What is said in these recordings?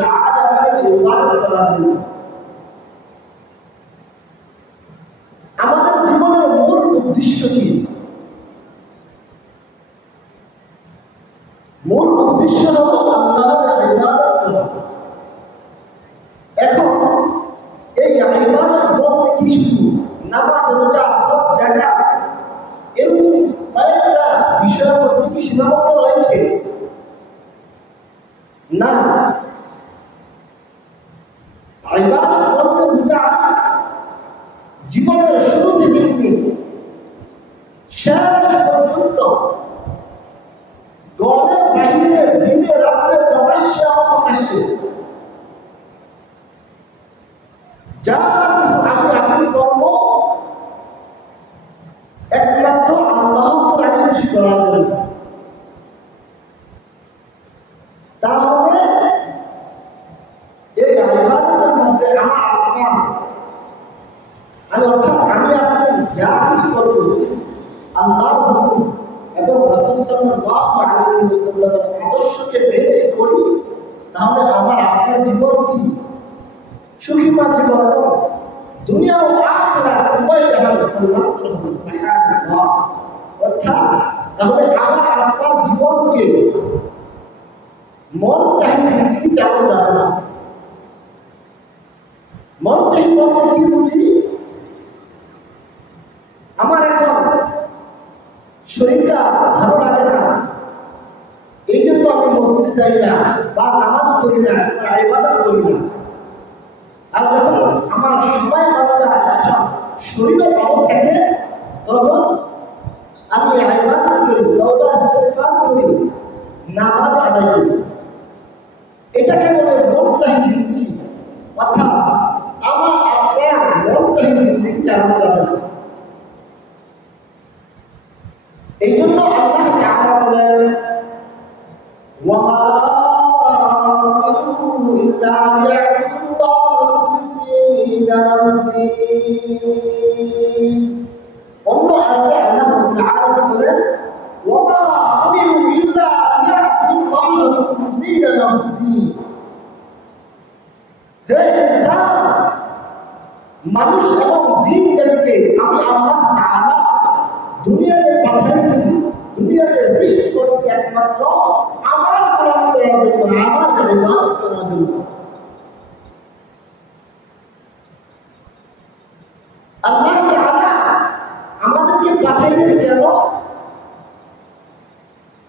আজ আমাদের ইবাদত করার জন্য আমাদের জীবনের মূল উদ্দেশ্য কি? মূল উদ্দেশ্য হলো আল্লাহর ইবাদত করা। এখন এই ইবাদত বলতে কি শুধু নামাজ, রোজা, হজ, যাকাত এরকম কয়েকটা বিষয়ের মধ্যে কি সীমাবদ্ধ রয়েছে? না, ইবাদত বলতে বোঝায় জীবনের শুরু থেকে নিয়ে শেষ পর্যন্ত ঘরে বাহিরে, দিনে রাত্রে, প্রকাশ্যে অপ্রকাশ্যে যা কিছু আপনি কর্ম একমাত্র আল্লাহকে রাজি খুশি করার জন্য। তাহলে এই ইবাদতের মধ্যে আমার আপনার অর্থাৎ আমি আপনি যা কিছু করব আল্লাহর হুকুম এবং রাসূল সাল্লাল্লাহু আলাইহি ওয়াসাল্লামের আদর্শকে মেনে করি, তাহলে আমার আপনার জীবন কি সুখীময় জীবন এবং দুনিয়া ও আখিরাত উভয় জাহান কল্যাণকর হবে। সুবহানাল্লাহ। অর্থাৎ তাহলে আমার আপনার জীবনকে মন চাহিদা দিকে চালানো যাবে না। মন চাহিদা বলতে কি বুঝি? আমার এখন শরীরটা ভালো লাগে না, এই জন্য আমি মসজিদে যাই না বা নামাজ পড়ি না, ইবাদত করি না। আর যখন আমার সময় ভালো যায়, অর্থাৎ শরীরও ভালো থাকে, তখন আমি ইবাদত করি, তওবা ইস্তিগফার করি, নামাজ আদায় করি। এটাকে বলে মন চাহি জিন্দেগি। অর্থাৎ আমার আপনার মন চাহি জিন্দেগি চালানো যাবে না। এই জন্য আল্লাহ তাআলা বলেন, ওয়ামা উমিরু ইল্লা লিয়াবুদুল্লাহ মুখলিসিনা লাহু-দ্দীন। অন্য আয়াতে আল্লাহ রাব্বুল আলামিন বলেন, ওয়ামা উমিরু ইল্লা লিয়াবুদুল্লাহ মুখলিসিনা লাহু-দ্দীন। হে ইনসান, মানুষ এবং জিন জাতিকে আমি আল্লাহ তাআলা দুনিয়াতে পাঠাইছি, দুনিয়াতে সৃষ্টি করছি একমাত্র আমার গোলামি করার জন্য, আমার ইবাদত করার জন্য। আল্লাহ তাআলা আমাদেরকে পাঠাইলেন কেন?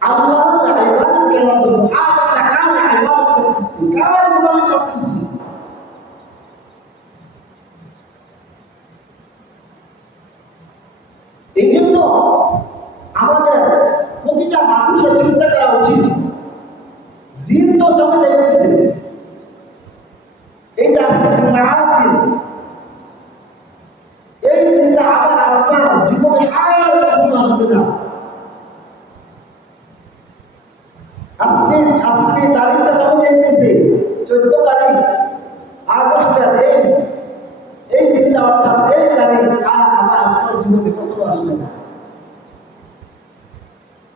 আল্লাহর ইবাদত করার জন্য। আজ আমরা কার ইবাদত করতেছি, কার গোলামি করতেছি? এই জন্য আমাদের প্রতিটা মানুষের চিন্তা করা উচিত, দিন তো চলে যাইতেছে, এই যে আজকে জুমার দিন, এই দিনটা আবার আপনার জীবনে আর কখনো আসবে না। আজকে আজকে তারিখটা চলে যাইতেছে 14 তারিখ আগস্টের, এই দিনটা অর্থাৎ এই তারিখ আর আমার আপনার জীবনে কখনো আসবে না।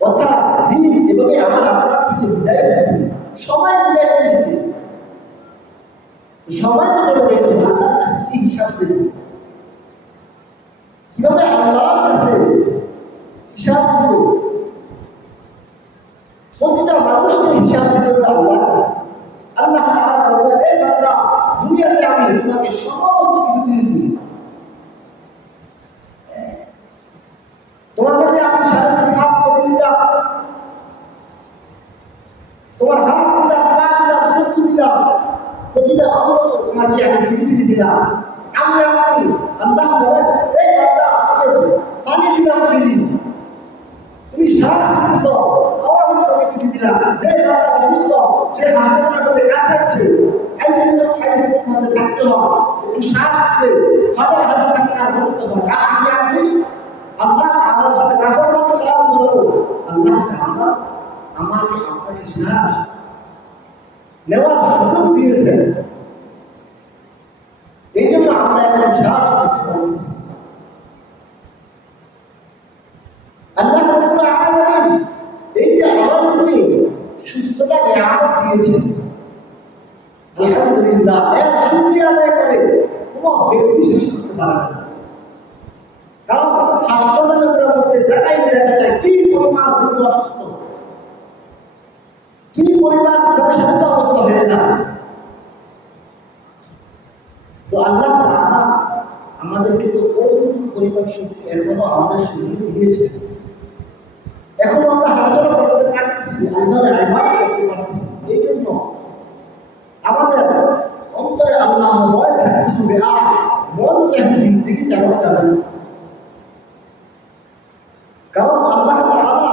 অর্থাৎ দিন এভাবে আমার আপনার থেকে বিদায় নিতেছে, সময় বিদায় নিতেছে, সময় তো চলে যাইতেছে। আল্লাহর কাছে কি হিসাব দেব? কিভাবে আল্লাহর কাছে হিসাব দিব? প্রতিটা মানুষকে হিসাব দিতে হবে আল্লাহর কাছে। আল্লাহ তাআলা বলবেন, এই বান্দা, দুনিয়াতে আমি তোমাকে সমস্ত কিছু দিয়েছি, তোমাকে আমি শারীরিক হাত করে দিলাম, তোমার হাত দিলাম, পা দিলাম, চক্ষু দিলাম, প্রতিটা অঙ্গ তোমাকে আমি ফিরে দিলাম। আমি আপনি আল্লাহ বলেন, এই বান্দা, তোমাকে পানি দিলাম ফিরি, তুমি শ্বাস নিতেছ, তাও আমি তোমাকে ফিরে দিলাম। যে বান্দা অসুস্থ, সে হাসপাতালের মধ্যে কাটাচ্ছে, আইসিইউর মধ্যে থাকতে হয়, একটু শ্বাস নিতে হাজার হাজার টাকা ধরতে হয়। আর আমি আপনি আল্লাহ তাআলার সাথে নাফরমানি করার পরেও আল্লাহ তাআলা আমাকে আপনাকে শ্বাস নেওয়ার সুযোগ দিয়েছেন। এই জন্য আমরা এখন শ্বাস নিতে পারছি। আল্লাহ রাব্বুল আলামিন এই যে আমাদেরকে সুস্থতা নিয়ামত দিয়েছেন, আলহামদুলিল্লাহ, এর শুকরিয়া আদায় করে কোনো ব্যক্তি শেষ করতে পারে না। কারণ হাসপাতালের মধ্যে দেখা যায় কি পরিমাণ রোগ অসুস্থ, কি পরিমাণ ব্যবসায়িত অবস্থা হয়ে যায়। তো আল্লাহ তাআলা আমাদেরকে তো কতটুকু পরিমাণ শক্তি এখনো আমাদের শরীরে দিয়েছে, এখনো আমরা হাঁটাচলা করতে পারতেছি, আল্লাহর ইবাদত করতে পারতেছি। এই জন্য আমাদের অন্তরে আল্লাহ ভয় থাকতে হবে, আর মন চাহি জিন্দেগি চালানো যাবে না। কারণ আল্লাহ তাআলা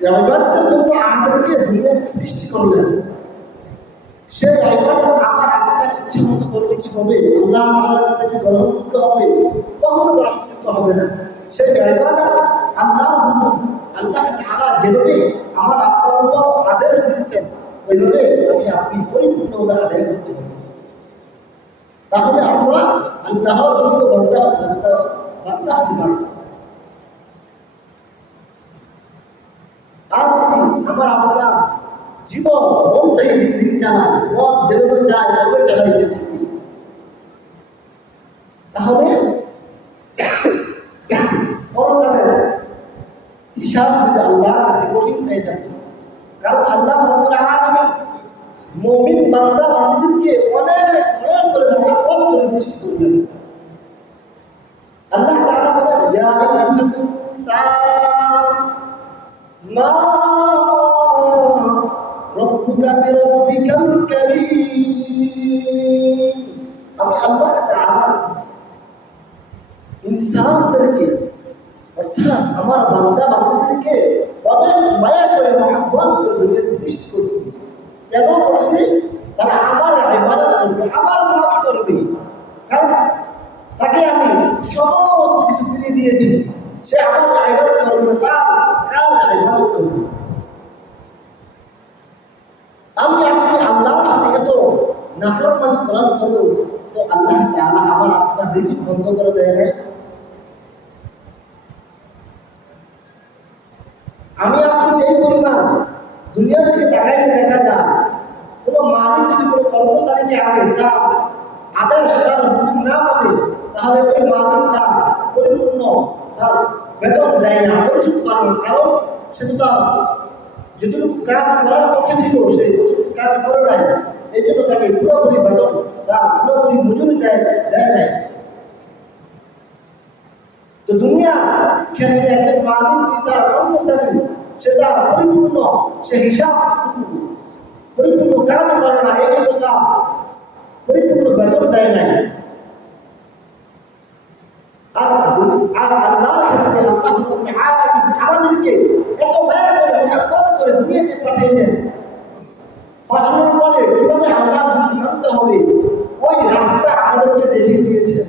ইবাদতের জন্য আমাদেরকে দুনিয়াতে সৃষ্টি করলেন। সেই ইবাদত আমার আপনার ইচ্ছে মতো করলে কি হবে? আল্লাহ তাআলার কাছে কি গ্রহণযোগ্য হবে? কখনো গ্রহণযোগ্য হবে না। সেই ইবাদত আল্লাহর হুকুম, আল্লাহ তাআলা যেভাবে আমার আপনার উপর আদেশ দিয়েছেন ওইভাবে আমি আপনি পরিপূর্ণভাবে আদায় করতে হবে। তাহলে আমরা আল্লাহর প্রিয় বান্দা হতে পারব। আর কি আমার আপনার জীবন মন চাই জিন্দেগি চালাই, মন যেভাবে চায় ওইভাবে চালাইতে থাকি, তাহলে পরকালের হিসাব দিতে আল্লাহর কাছে কঠিন হয়ে যাবে। কারণ আল্লাহ রাব্বুল আলামিন মুমিন বান্দা বান্দীদেরকে অনেক মায়া করে মহব্বত করে সৃষ্টি করলেন। আল্লাহ তাআলা বলেন, ইয়া আইয়ুহাল ইনসান মা রব্বুকা বিরাব্বিকাল কারীম। আমি আল্লাহ তাআলা ইনসানদেরকে অর্থাৎ আমার বান্দা বান্দীদেরকে অনেক মায়া করে মহব্বত করে দুনিয়াতে সৃষ্টি করছি। কেন করছি? তারা আমার ইবাদত করবে, আমার গোলামি করবে। কারণ তাকে আমি সমস্ত কিছু ফিরিয়ে দিয়েছি, সে আমার ইবাদত করবে না, তার কার ইবাদত করবে? আমি আপনি আল্লাহর সাথে এত নাফরমানি করার পরেও তো আল্লাহ তাআলা আমার আপনার রিজিক বন্ধ করে দেয় নাই। আমি আপনি এই পরিমাণ দুনিয়ার দিকে তাকাইলে দেখা যায়, কোনো মালিক যদি কোনো কর্মচারীকে আগে তার আদেশ তার হুকুম না মানে, তাহলে ওই মালিক তার পরিপূর্ণ তার বেতন দেয় না, পরিশোধ করে না। কারণ সে তো তার যেটুকু কাজ করার কথা ছিল সে কাজ করে নাই, এই জন্য তাকে পুরোপুরি বেতন, তার পুরোপুরি মজুরি দেয় নাই। তো দুনিয়া ক্ষেত্রে একজন মালিক তার কর্মচারী সে তার পরিপূর্ণ সে হিসাব পরিপূর্ণ কাজ করে না, এই জন্য তার পরিপূর্ণ বেতন দেয় নাই। আর আল্লাহর ক্ষেত্রে আল্লাহ আমাদেরকে এত মায়া করে মহব্বত করে দুনিয়াতে পাঠাইলেন, পাঠানোর পরে কিভাবে আল্লাহর হুকুম মানতে হবে ওই রাস্তা আমাদেরকে দেখিয়ে দিয়েছেন।